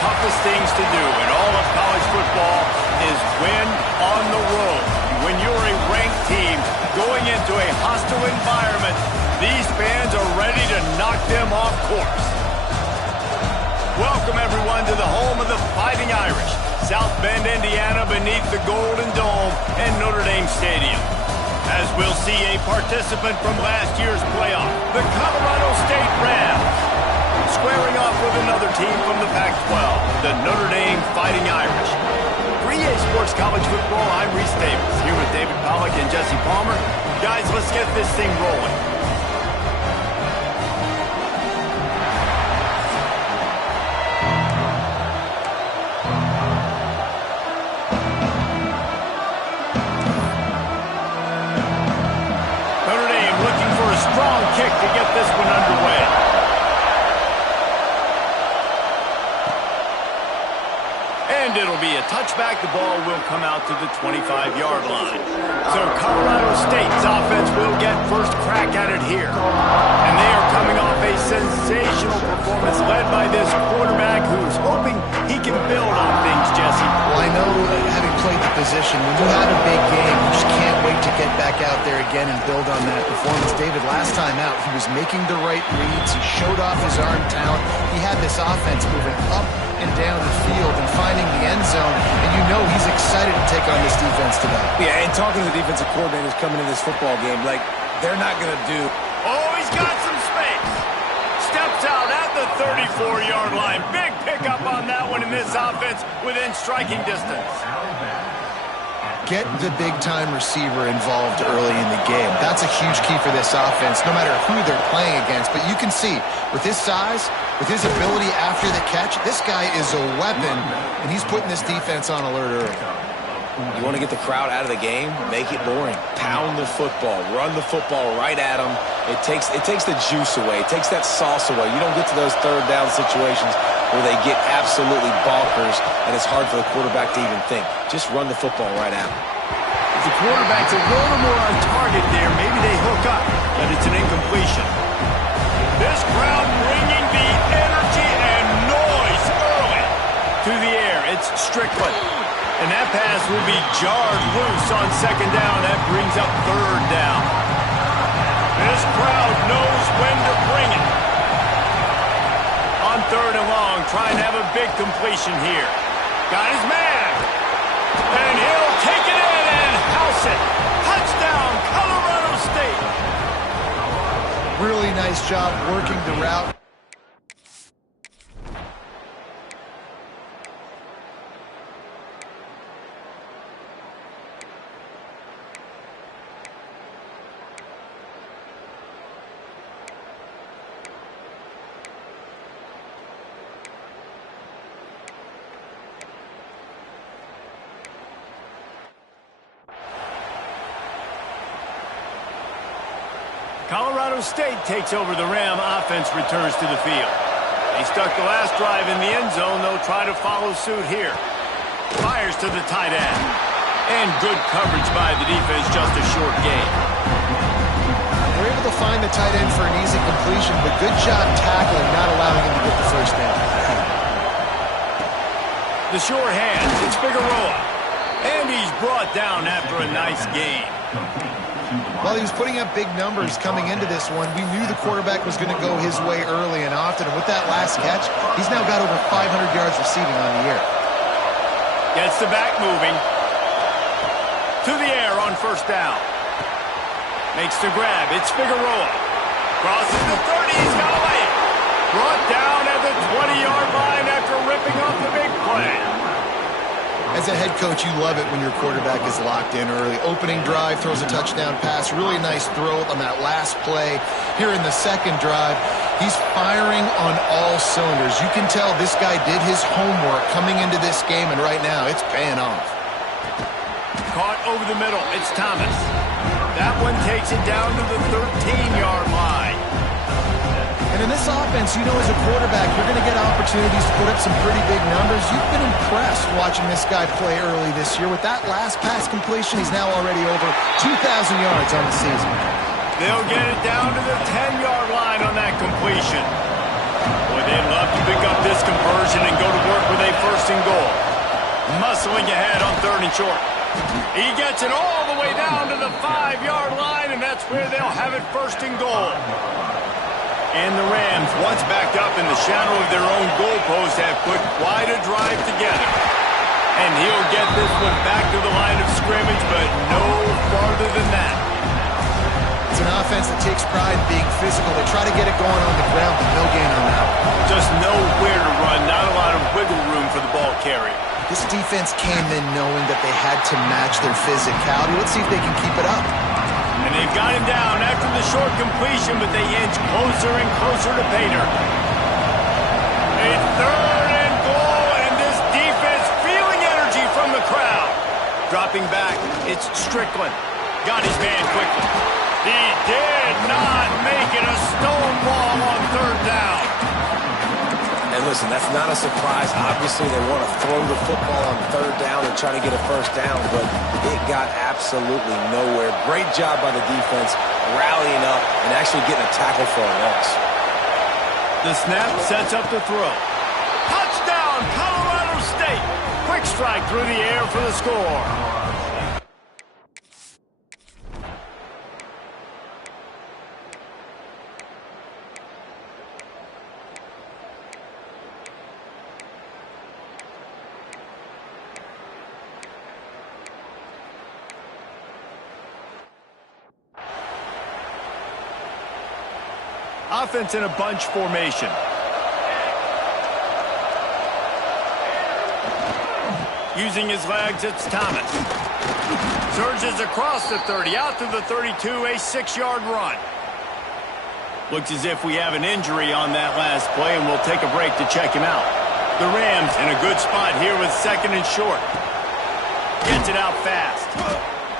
toughest things to do in all of college football is win on the road. When you're a ranked team going into a hostile environment, these fans are ready to knock them off course. Welcome, everyone, to the home of the Fighting Irish, South Bend, Indiana, beneath the Golden Dome and Notre Dame Stadium. As we'll see a participant from last year's playoff, the Colorado State Rams, squaring off with another team from the Pac-12, the Notre Dame Fighting Irish. For EA Sports College Football, I'm Reese Davis, here with David Pollack and Jesse Palmer. Guys, let's get this thing rolling. Strong kick to get this one underway. And it'll be a touchback. The ball will come out to the 25-yard line. So Colorado State's offense will get first crack at it here. And they are coming off a sensational performance led by this quarterback who's hoping he can build on things, Jesse. Well, I know, having played the position, when you have a big game, you just can't wait to get back out there again and build on that performance. David, last time out, he was making the right reads. He showed off his arm talent. He had this offense moving up and down the field and finding the end zone, and you know he's excited to take on this defense today. Yeah, and talking to the defensive coordinators coming in this football game, like, they're not going to do... Oh, he's got some space. Steps out at the 34-yard line. Big pickup on that one in this offense within striking distance. Get the big-time receiver involved early in the game. That's a huge key for this offense, no matter who they're playing against. But you can see, with his size, with his ability after the catch, this guy is a weapon, and he's putting this defense on alert early. You want to get the crowd out of the game? Make it boring. Pound the football. Run the football right at them. It takes the juice away. It takes that sauce away. You don't get to those third down situations where they get absolutely bonkers, and it's hard for the quarterback to even think. Just run the football right at them. If the quarterback's a little more on target there, maybe they hook up, but it's an incompletion. This crowd bringing the energy and noise early to the air. It's Strickland. And that pass will be jarred loose on second down. That brings up third down. This crowd knows when to bring it. On third and long, trying to have a big completion here. Got his man. And he'll take it in and house it. Touchdown, Colorado State. Really nice job working the route. Colorado State takes over the Ram. Offense returns to the field. They stuck the last drive in the end zone. They'll try to follow suit here. Fires to the tight end. And good coverage by the defense, just a short gain. They're able to find the tight end for an easy completion, but good job tackling, not allowing him to get the first down. The sure hands. It's Figueroa. And he's brought down after a nice gain. While he was putting up big numbers coming into this one, we knew the quarterback was going to go his way early and often. And with that last catch, he's now got over 500 yards receiving on the year. Gets the back moving. To the air on first down. Makes the grab. It's Figueroa. Crosses the 30. He's got a lane. Brought down at the 20-yard line after ripping off the big play. As a head coach, you love it when your quarterback is locked in early. Opening drive, throws a touchdown pass. Really nice throw on that last play. Here in the second drive, he's firing on all cylinders. You can tell this guy did his homework coming into this game, and right now it's paying off. Caught over the middle. It's Thomas. That one takes it down to the 13-yard line. And in this offense, you know, as a quarterback, you're going to get opportunities to put up some pretty big numbers. You've been impressed watching this guy play early this year. With that last pass completion, he's now already over 2,000 yards on the season. They'll get it down to the 10-yard line on that completion. Boy, they'd love to pick up this conversion and go to work with and goal. Muscling ahead on 3rd and short. He gets it all the way down to the 5-yard line, and that's where they'll have it 1st and goal. And the Rams, once backed up in the shadow of their own goalpost, have put quite a drive together. And he'll get this one back to the line of scrimmage, but no farther than that. It's an offense that takes pride in being physical. They try to get it going on the ground, but no gain on that. Just nowhere to run, not a lot of wiggle room for the ball carrier. This defense came in knowing that they had to match their physicality. Let's see if they can keep it up. And they've got him down after the short completion, but they inch closer and closer to pay dirt. A 3rd and goal, and this defense feeling energy from the crowd. Dropping back, it's Strickland. Got his man quickly. He did not make it a stonewall on 3rd down. And listen, that's not a surprise. Obviously, they want to throw the football on 3rd down and try to get a 1st down, but it got absolutely nowhere. Great job by the defense, rallying up and actually getting a tackle for a loss. The snap sets up the throw. Touchdown, Colorado State. Quick strike through the air for the score. Offense in a bunch formation. Using his legs, it's Thomas. Surges across the 30, out to the 32, a 6-yard run. Looks as if we have an injury on that last play, and we'll take a break to check him out. The Rams in a good spot here with 2nd and short. Gets it out fast.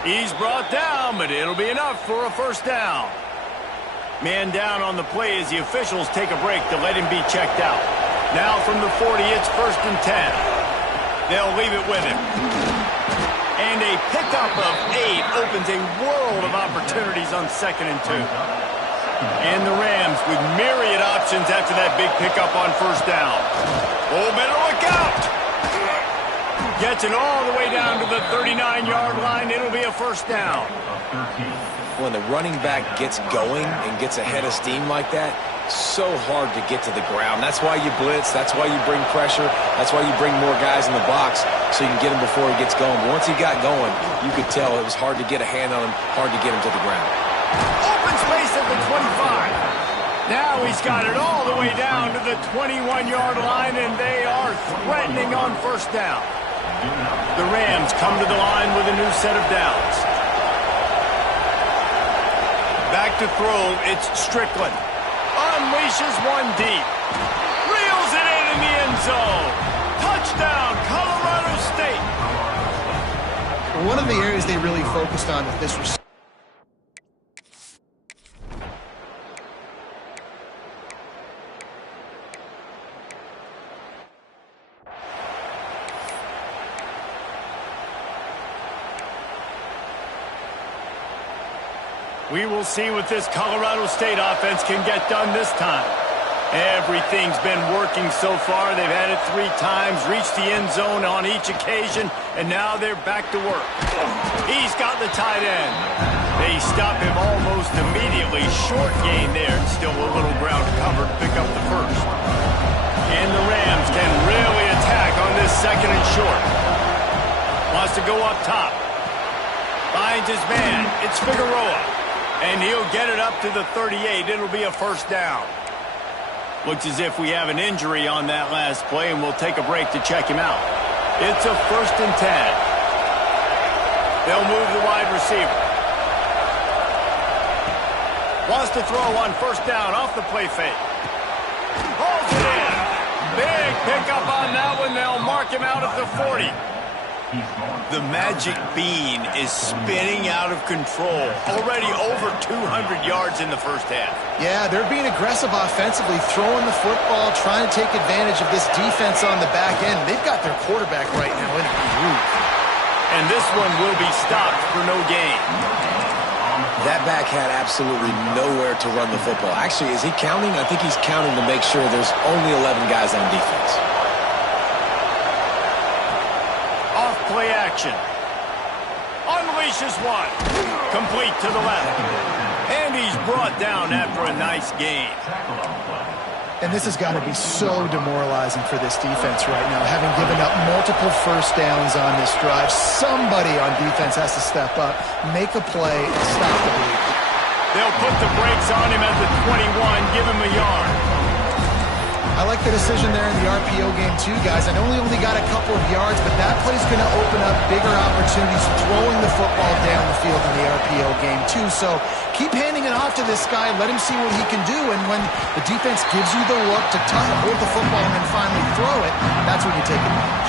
He's brought down, but it'll be enough for a 1st down. Man down on the play as the officials take a break to let him be checked out. Now from the 40, it's 1st and 10. They'll leave it with him. And a pickup of 8 opens a world of opportunities on 2nd and 2. And the Rams with myriad options after that big pickup on 1st down. Oh, better look out! Gets it all the way down to the 39-yard line. It'll be a 1st down. When the running back gets going and gets ahead of steam like that, so hard to get to the ground. That's why you blitz. That's why you bring pressure. That's why you bring more guys in the box so you can get him before he gets going. But once he got going, you could tell it was hard to get a hand on him, hard to get him to the ground. Open space at the 25. Now he's got it all the way down to the 21-yard line, and they are threatening on 1st down. The Rams come to the line with a new set of downs. Back to throw, it's Strickland. Unleashes one deep. Reels it in the end zone. Touchdown, Colorado State. One of the areas they really focused on with this was we will see what this Colorado State offense can get done this time. Everything's been working so far. They've had it 3 times, reached the end zone on each occasion, and now they're back to work. He's got the tight end. They stop him almost immediately. Short gain there, and still a little ground covered to pick up the 1st. And the Rams can really attack on this 2nd and short. Wants to go up top. Finds his man. It's Figueroa. And he'll get it up to the 38. It'll be a 1st down. Looks as if we have an injury on that last play, and we'll take a break to check him out. It's a 1st and 10. They'll move the wide receiver. Wants to throw on 1st down off the play fake. Holds it in. Big pickup on that one. They'll mark him out at the 40. The magic bean is spinning out of control. Already over 200 yards in the 1st half. Yeah, they're being aggressive offensively, throwing the football, trying to take advantage of this defense on the back end. They've got their quarterback right now in a groove. And this one will be stopped for no gain. That back had absolutely nowhere to run the football. Actually, is he counting? I think he's counting to make sure there's only 11 guys on defense. play action. Unleashes one. Complete to the left. And he's brought down after a nice gain. And this has got to be so demoralizing for this defense right now, having given up multiple first downs on this drive. Somebody on defense has to step up, make a play, and stop the bleed. They'll put the brakes on him at the 21, give him a yard. I like the decision there in the RPO game too, guys. I know he only got a couple of yards, but that play's going to open up bigger opportunities throwing the football down the field in the RPO game too. So keep handing it off to this guy. Let him see what he can do. And when the defense gives you the look to hold the football and then finally throw it, that's when you take advantage.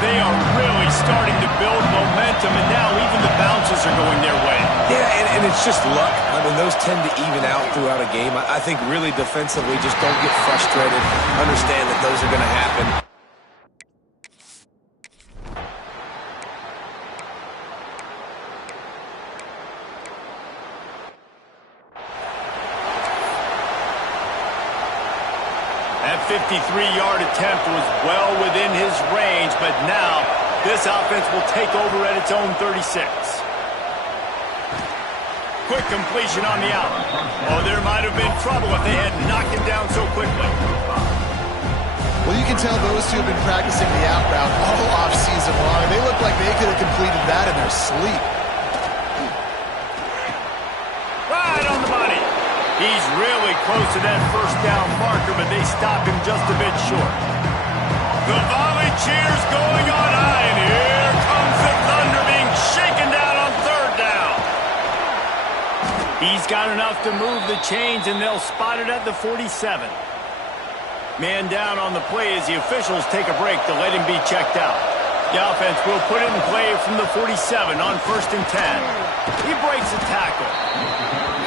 They are really starting to build momentum, and now even the bounces are going their way. Yeah, and it's just luck. I mean, those tend to even out throughout a game. I think really defensively, just don't get frustrated. Understand that those are going to happen. That 53-yard attempt was well within his range, but now this offense will take over at its own 36. Quick completion on the out. Oh, there might have been trouble if they had knocked him down so quickly. Well, you can tell those two have been practicing the out route all off-season long. They look like they could have completed that in their sleep. Right on the money. He's really close to that first down marker, but they stop him just a bit short. The volley cheers going on high, and here comes the Thunder being shaken down on third down. He's got enough to move the chains, and they'll spot it at the 47. Man down on the play as the officials take a break to let him be checked out. The offense will put it in play from the 47 on 1st and 10. He breaks a tackle.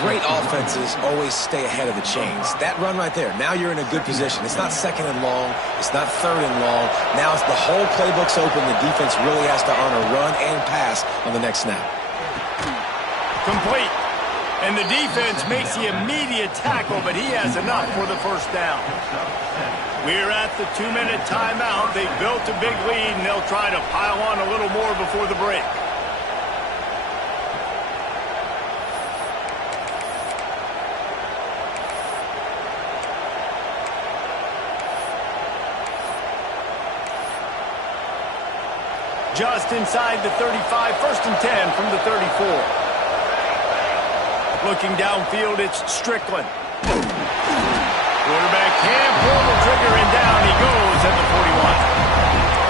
Great offenses always stay ahead of the chains. That run right there, now you're in a good position. It's not 2nd and long. It's not 3rd and long. Now it's the whole playbook's open. The defense really has to honor run and pass on the next snap. Complete. And the defense makes the immediate tackle, but he has enough for the first down. We're at the 2-minute timeout. They've built a big lead, and they'll try to pile on a little more before the break. Just inside the 35, 1st and 10 from the 34. Looking downfield, it's Strickland. Quarterback can't pull the trigger, and down he goes at the 41.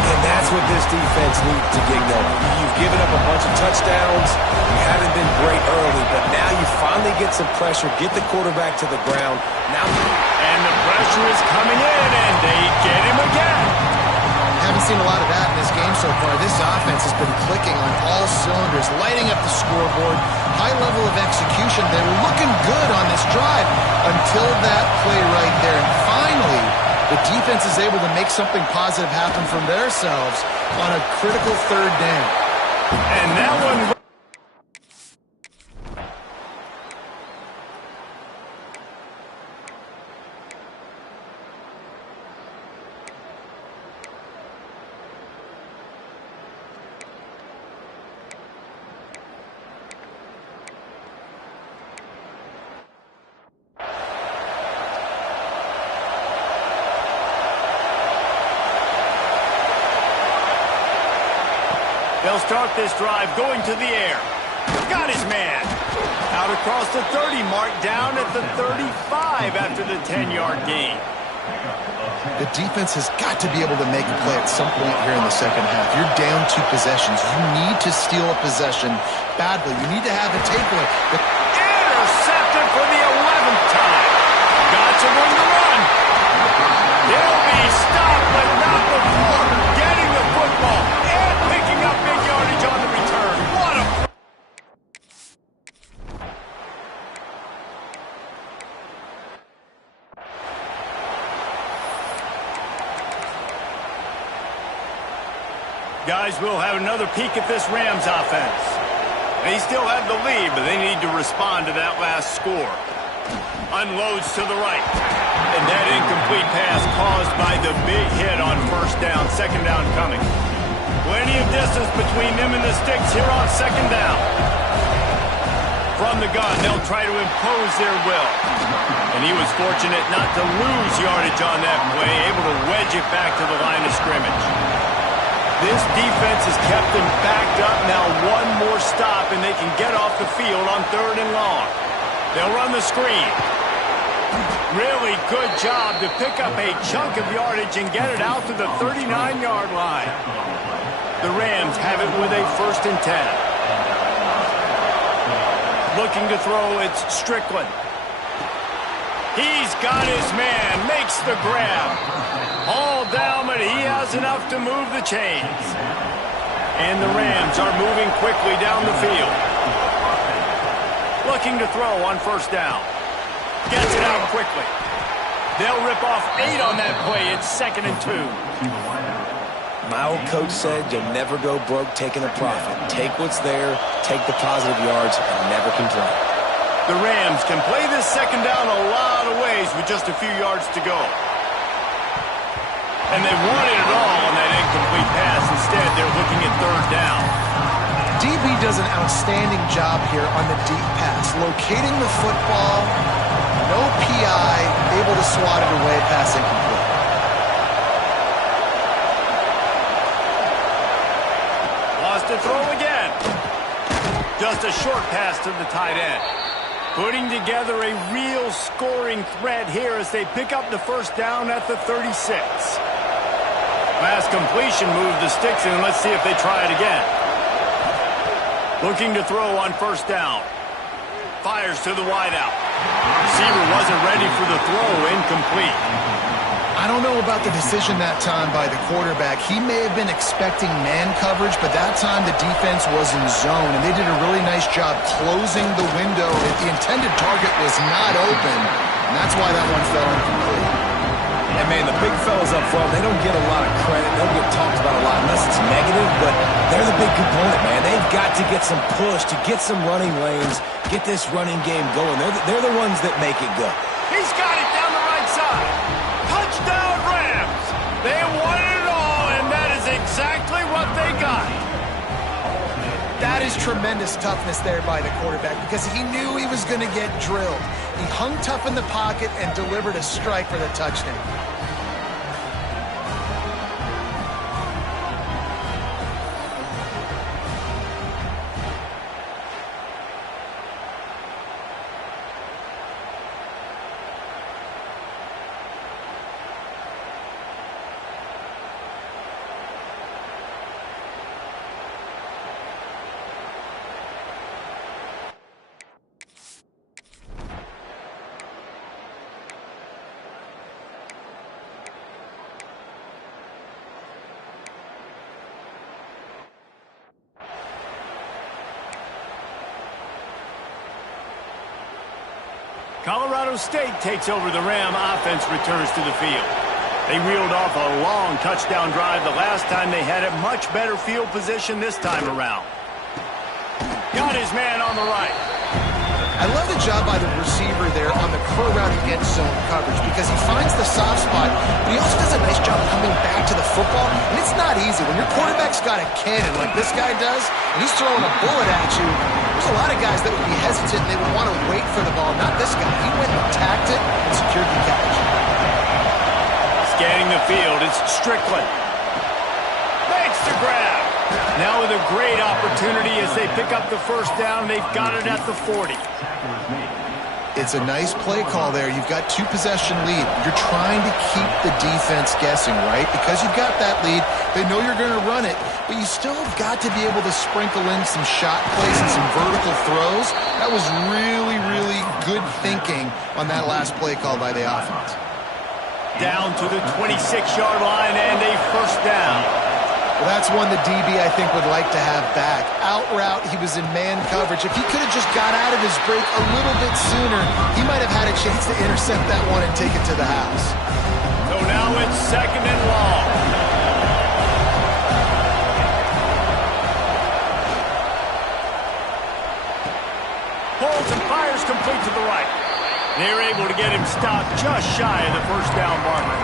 And that's what this defense needs to get going. You've given up a bunch of touchdowns. You haven't been great early, but now you finally get some pressure, get the quarterback to the ground. And the pressure is coming in, and they get him again. Haven't seen a lot of that in this game so far. This offense has been clicking on all cylinders, lighting up the scoreboard, high level of execution. They were looking good on this drive until that play right there. And finally, the defense is able to make something positive happen from themselves on a critical 3rd down. And that one... They'll start this drive going to the air. Got his man. Out across the 30 mark, down at the 35 after the 10-yard gain. The defense has got to be able to make a play at some point here in the second half. You're down 2 possessions. You need to steal a possession badly. You need to have a takeaway. Intercepted for the 11th time. Gotcha on the run. He'll be stopped, but not before getting the football and picking up big yardage on the return. What a... Guys, we'll have another peek at this Rams offense. They still have the lead, but they need to respond to that last score. Unloads to the right. And that incomplete pass caused by the big hit on 1st down, 2nd down coming. Plenty of distance between them and the sticks here on second down. From the gun, they'll try to impose their will. And he was fortunate not to lose yardage on that play, able to wedge it back to the line of scrimmage. This defense has kept them backed up. Now one more stop, and they can get off the field on 3rd and long. They'll run the screen. Really good job to pick up a chunk of yardage and get it out to the 39-yard line. The Rams have it with a 1st and 10. Looking to throw, it's Strickland. He's got his man, makes the grab. All down, but he has enough to move the chains. And the Rams are moving quickly down the field. Looking to throw on 1st down. Gets it out quickly. They'll rip off 8 on that play. It's 2nd and 2. My old coach said you'll never go broke taking a profit. Take what's there, take the positive yards, and never complain. The Rams can play this 2nd down a lot of ways with just a few yards to go. And they wanted it all on that incomplete pass. Instead, they're looking at 3rd down. DB does an outstanding job here on the deep pass, locating the football. No PI, able to swat it away, pass incomplete. Lost to throw again. Just a short pass to the tight end. Putting together a real scoring threat here as they pick up the 1st down at the 36. Pass completion moved the sticks, and let's see if they try it again. Looking to throw on 1st down. Fires to the wideout. Receiver wasn't ready for the throw, incomplete. I don't know about the decision that time by the quarterback. He may have been expecting man coverage, but that time the defense was in zone, and they did a really nice job closing the window. The intended target was not open, and that's why that one fell incomplete. And, man, the big fellas up front, they don't get a lot of credit. They don't get talked about a lot unless it's negative, but they're the big component, man. They've got to get some push, to get some running lanes, get this running game going. They're the ones that make it go. He's got it down the right side. Touchdown, Rams. They wanted it all, and that is exactly what they got. That is tremendous toughness there by the quarterback because he knew he was going to get drilled. He hung tough in the pocket and delivered a strike for the touchdown. Colorado State takes over. The Ram offense returns to the field. They reeled off a long touchdown drive the last time they had it. Much better field position this time around. Got his man on the right. I love the job by the receiver there on the curl route against zone coverage because he finds the soft spot, but he also does a nice job coming back to the football, and it's not easy. When your quarterback's got a cannon like this guy does, and he's throwing a bullet at you, there's a lot of guys that would be hesitant and they would want to wait for the ball. Not this guy. He went and attacked it and secured the catch. Scanning the field, it's Strickland. Makes the grab. Now with a great opportunity as they pick up the 1st down. They've got it at the 40. It's a nice play call there. You've got 2-possession lead. You're trying to keep the defense guessing, right? Because you've got that lead. They know you're going to run it, but you still have got to be able to sprinkle in some shot plays and some vertical throws. That was really, really good thinking on that last play call by the offense. Down to the 26-yard line and a 1st down. Well, that's one the DB, I think, would like to have back. Out route, he was in man coverage. If he could have just got out of his break a little bit sooner, he might have had a chance to intercept that one and take it to the house. So now it's 2nd and long. Pulls and fires complete to the right. They're able to get him stopped just shy of the 1st down marker.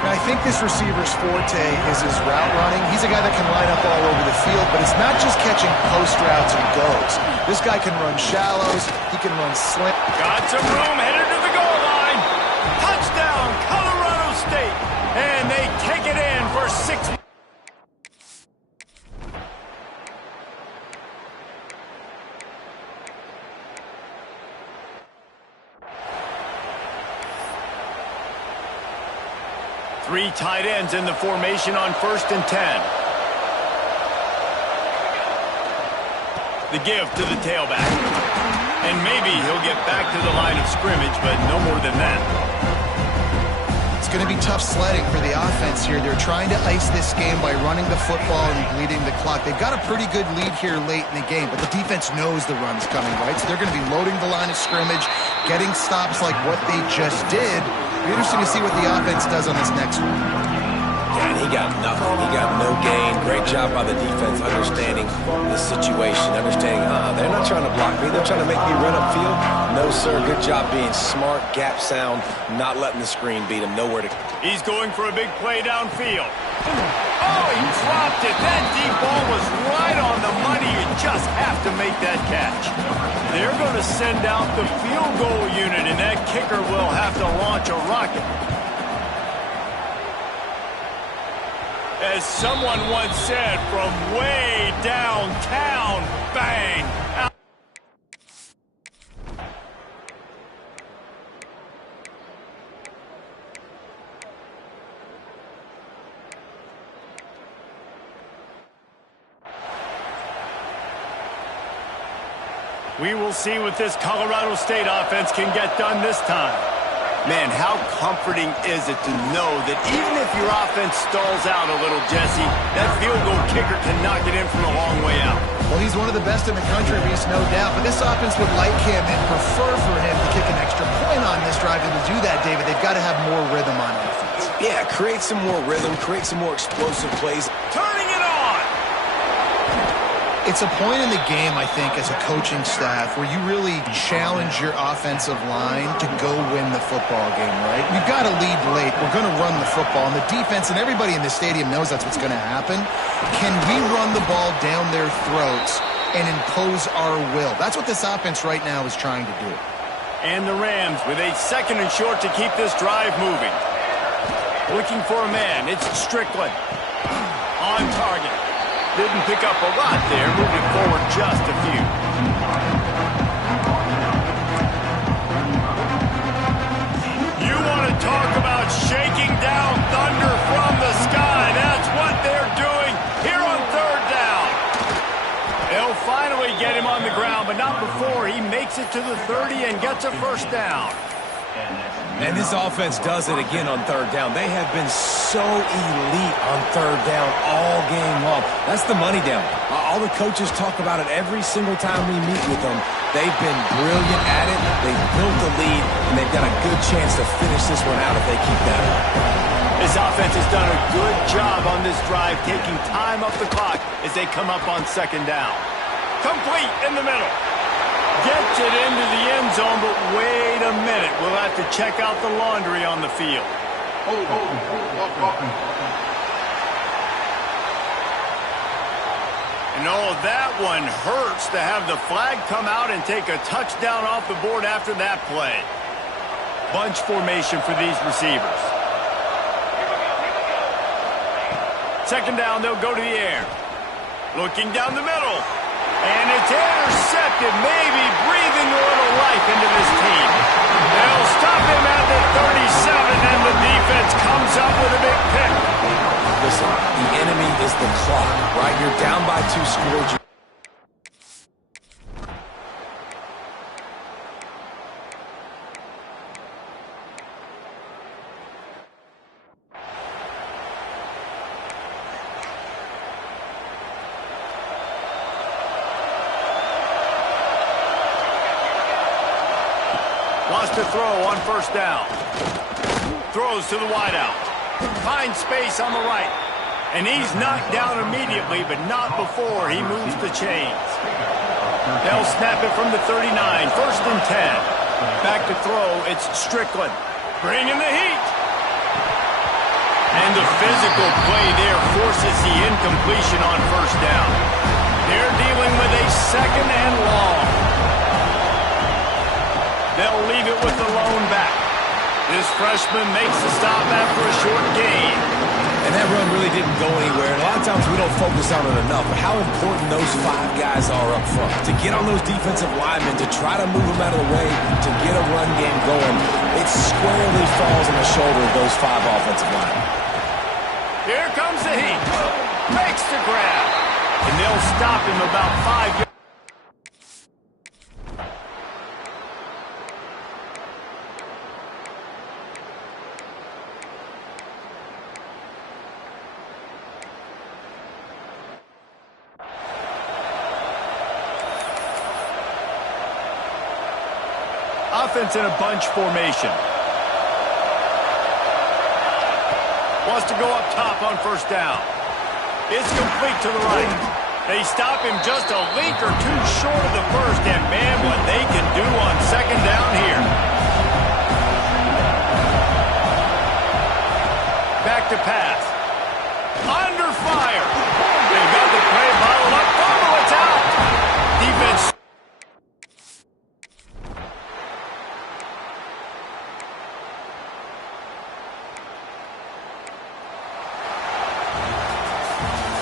I think this receiver's forte is his route running. He's a guy that can line up all over the field, but it's not just catching post routes and goes. This guy can run shallows. He can run slant. Got some room, headed to the goal line. Touchdown, Colorado State. And they take it in for 6. Three tight ends in the formation on 1st and 10. The give to the tailback. And maybe he'll get back to the line of scrimmage, but no more than that. It's going to be tough sledding for the offense here. They're trying to ice this game by running the football and bleeding the clock. They've got a pretty good lead here late in the game, but the defense knows the run's coming, right? So they're going to be loading the line of scrimmage, getting stops like what they just did. It'll be interesting to see what the offense does on this next one. Yeah, and he got nothing. He got no gain. Great job by the defense understanding the situation, understanding, they're not trying to block me. They're trying to make me run upfield. No, sir. Good job being smart, gap sound, not letting the screen beat him. Nowhere to... He's going for a big play downfield. Oh, he dropped it. That deep ball was right on the money. You just have to make that catch. They're going to send out the field goal unit, and that kicker will have to launch a rocket. As someone once said, from way downtown, bang! Out. We will see what this Colorado State offense can get done this time. Man, how comforting is it to know that even if your offense stalls out a little, Jesse, that field goal kicker can knock it in from a long way out. Well, he's one of the best in the country, Reese, no doubt. But this offense would like him and prefer for him to kick an extra point on this drive. And to do that, David, they've got to have more rhythm on offense. Yeah, create some more rhythm, create some more explosive plays. Turning it on! It's a point in the game, I think, as a coaching staff where you really challenge your offensive line to go win the football game, right? We've got to lead late. We're going to run the football. And the defense and everybody in the stadium knows that's what's going to happen. Can we run the ball down their throats and impose our will? That's what this offense right now is trying to do. And the Rams with a 2nd and short to keep this drive moving. Looking for a man. It's Strickland. On target. Didn't pick up a lot there, moving forward just a few. You want to talk about shaking down thunder from the sky. That's what they're doing here on 3rd down. They'll finally get him on the ground, but not before he makes it to the 30 and gets a 1st down. And this offense does it again on 3rd down. They have been so elite on 3rd down all game long. That's the money down. All the coaches talk about it every single time we meet with them. They've been brilliant at it. They've built the lead, and they've got a good chance to finish this one out if they keep that up. This offense has done a good job on this drive, taking time off the clock as they come up on 2nd down. Complete in the middle. Gets it into the end zone, but wait a minute. We'll have to check out the laundry on the field. And that one hurts to have the flag come out and take a touchdown off the board after that play. Bunch formation for these receivers. 2nd down, they'll go to the air. Looking down the middle. And it's intercepted, maybe breathing a little life into this team. They'll stop him at the 37, and the defense comes up with a big pick. Listen, the enemy is the clock, right? You're down by 2 scores. Lost to throw on 1st down. Throws to the wideout. Finds space on the right. And he's knocked down immediately, but not before he moves the chains. They'll snap it from the 39. 1st and 10. Back to throw, it's Strickland. Bringing the heat. And the physical play there forces the incompletion on first down. They're dealing with a second and long. They'll leave it with the lone back. This freshman makes the stop after a short gain. And that run really didn't go anywhere. And a lot of times we don't focus on it enough, but how important those 5 guys are up front. To get on those defensive linemen, to try to move them out of the way, to get a run game going, it squarely falls on the shoulder of those 5 offensive linemen. Here comes the heat. Makes the grab. And they'll stop him about 5 yards. Offense in a bunch formation. Wants to go up top on first down. It's complete to the right. They stop him just a link or two short of the first, and man, what they can do on second down here. Back to pass. Under fire. They got the play bottled up. Fumble, it's out. Defense.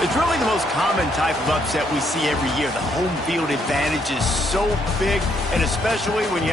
It's really the most common type of upset we see every year. The home field advantage is so big, and especially when you